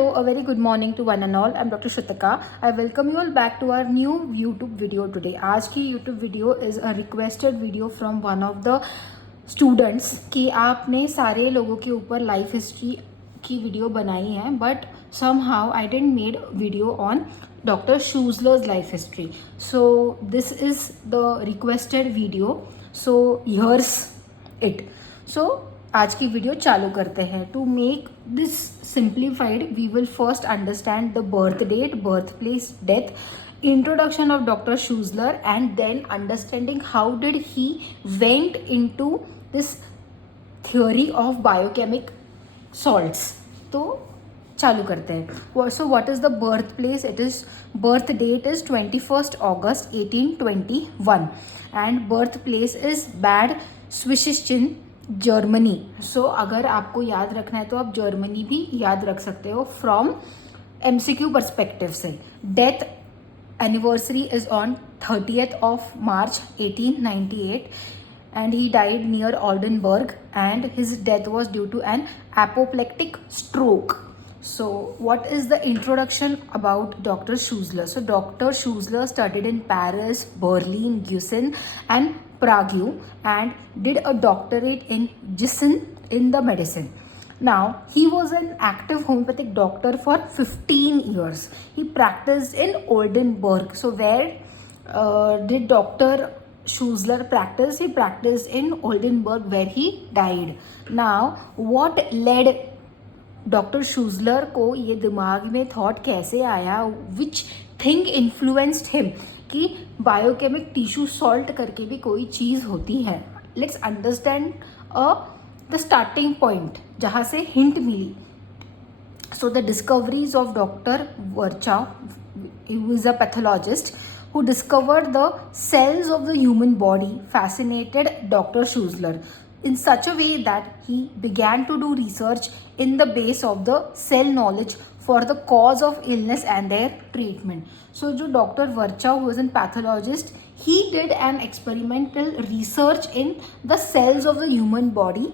Hello, a very good morning to one and all. I'm Dr. Shrutika. I welcome you all back to our new YouTube video today. आज की YouTube video is a requested video from one of the students कि आपने सारे लोगों के ऊपर life history की video बनाई है, but somehow I didn't made video on Dr. Schuessler's life history. So this is the requested video. So here's it. So आज की वीडियो चालू करते हैं. To make this simplified we will first understand the birth date, birth place, death, introduction of Dr. Schuessler, and then understanding how did he went into this theory of biochemic salts. तो चालू करते हैं. So what is the birth place? It is birth date is 21st August 1821 and birth place is Bad Schwitzingen, Germany. So अगर आपको याद रखना है तो आप जर्मनी भी याद रख सकते हो फ्रॉम MCQ परस्पेक्टिव से. Death anniversary is on 30th of March 1898 and he died near Oldenburg and his death was due to an apoplectic stroke. So what is the introduction about Dr. Schuessler? So Dr. Schuessler studied in Paris, Berlin, Gießen and Prague and did a doctorate in Gießen in the medicine. Now he was an active homeopathic doctor for 15 years. He practiced in Oldenburg. So where did Dr. Schuessler practice? He practiced in Oldenburg where he died. Now what led doctor Schuessler को ये दिमाग में thought कैसे आया, which thing influenced him कि biochemic tissue salt करके भी कोई चीज़ होती है. Let's understand the starting point जहाँ से हिंट मिली. So the discoveries of doctor Virchow, who is a pathologist who discovered the cells of the human body fascinated Dr. Schuessler in such a way that he began to do research in the base of the cell knowledge for the cause of illness and their treatment. So जो Dr. Virchow, who was a pathologist, he did an experimental research in the cells of the human body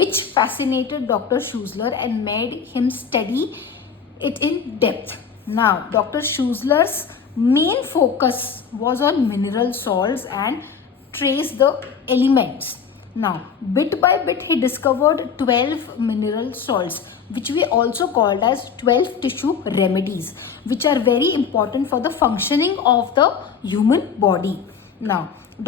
which fascinated Dr. Schuessler and made him study it in depth. Now Dr. Schuessler's main focus was on mineral salts and trace the elements. Now, bit by bit, he discovered 12 mineral salts, which we also called as 12 tissue remedies, which are very important for the functioning of the human body. Now,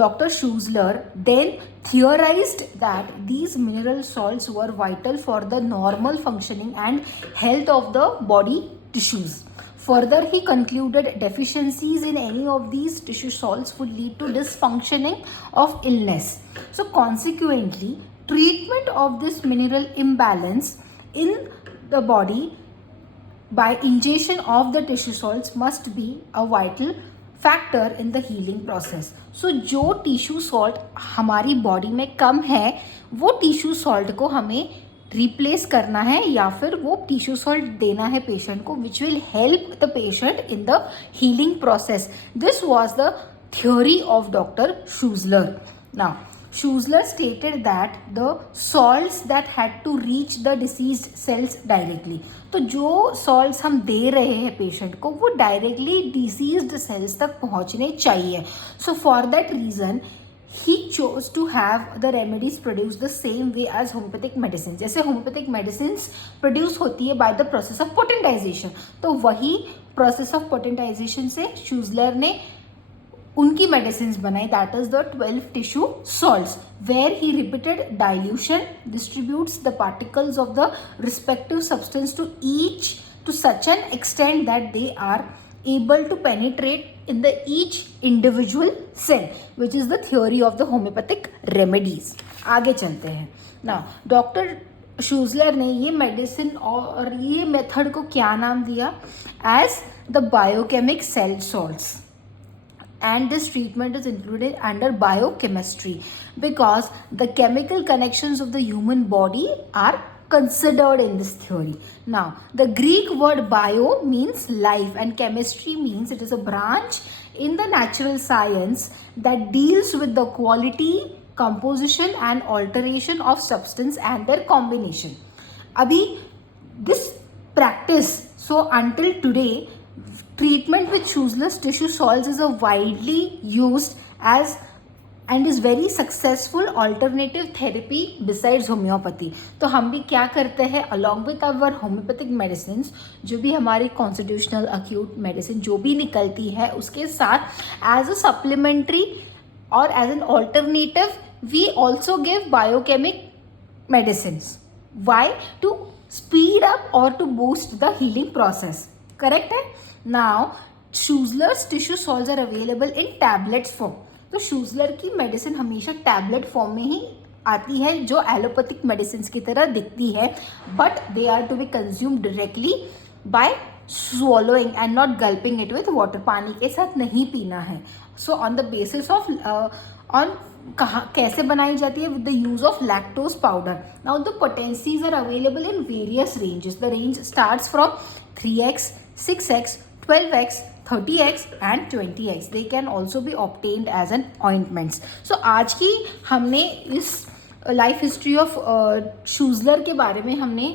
Dr. Schuessler then theorized that these mineral salts were vital for the normal functioning and health of the body tissues. Further, he concluded deficiencies in any of these tissue salts would lead to dysfunctioning of illness. So consequently, treatment of this mineral imbalance in the body by ingestion of the tissue salts must be a vital factor in the healing process. So जो tissue salt हमारी body में कम है वो tissue salt को हमें replace करना है या फिर वो टिश्यू सॉल्ट देना है पेशेंट को, which will help the patient in the healing process. This was the theory of doctor Schuessler. Now Schuessler stated that the salts that had to reach the diseased cells directly. तो जो salts हम दे रहे हैं patient को वो directly deceased sales तक पहुंचने चाहिए. So for that reason he chose to have the remedies produced the same way as homeopathic medicines. जैसे homeopathic medicines produce होती है by the process of potentization, तो वही process of potentization से शूजलर ने उनकी medicines बनाई, that is the 12 tissue salts, where he repeated dilution, distributes the particles of the respective substance to each to such an extent that they are able to penetrate in the each individual cell, which is the theory of the homeopathic remedies. आगे चलते हैं. Now doctor शूजलर ने ये medicine और ये method को क्या नाम दिया? As the biochemic cell salts. And this treatment is included under biochemistry because the chemical connections of the human body are considered in this theory. Now, the Greek word bio means life and chemistry means it is a branch in the natural science that deals with the quality, composition and alteration of substance and their combination. Abhi, this practice So until today, treatment with Schussler's tissue salts is a widely used as and is very successful alternative therapy besides homeopathy. तो हम भी क्या करते हैं, along with our homeopathic medicines, जो भी हमारी constitutional acute medicine जो भी निकलती है उसके साथ as a supplementary or as an alternative we also give biochemic medicines. Why? To speed up or to boost the healing process. Correct है? Now Schussler's tissue salts are available in tablets form. तो शूजलर की medicine हमेशा tablet form में ही आती है जो allopathic medicine की तरह दिखती है, but they are to be consumed directly by swallowing and not gulping it with water. पानी के साथ नहीं पीना है. So on the basis of on कहाँ कैसे बनाई जाती है, with the use of lactose powder. Now the potencies are available in various ranges. The range starts from 3x, 6x, 12x, 30x and 20x. They can also be obtained as an ointments. So आज की हमने इस life history of शूजलर के बारे में हमने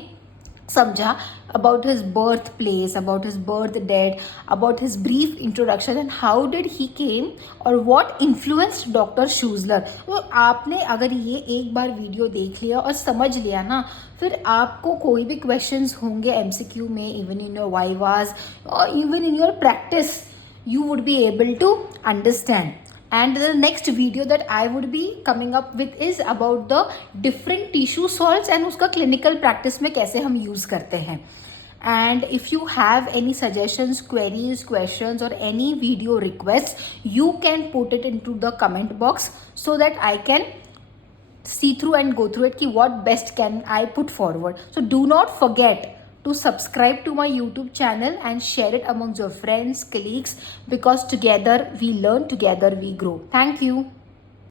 समझा, about his birthplace, about his birth date, about his brief introduction and how did he came or what influenced Dr. Schussler. तो आपने अगर ये एक बार वीडियो देख लिया और समझ लिया ना, फिर आपको कोई भी क्वेश्चंस होंगे MCQ में, इवन इन योर वाइवास और even in your practice, you would be able to understand. And the next video that I would be coming up with is about the different tissue salts and उसका clinical practice में कैसे हम use करते हैं. And if you have any suggestions, queries, questions or any video requests, you can put it into the comment box so that I can see through and go through it ki what best can I put forward. So do not forget to subscribe to my YouTube channel and share it amongst your friends, colleagues, because together we learn, together we grow. Thank you.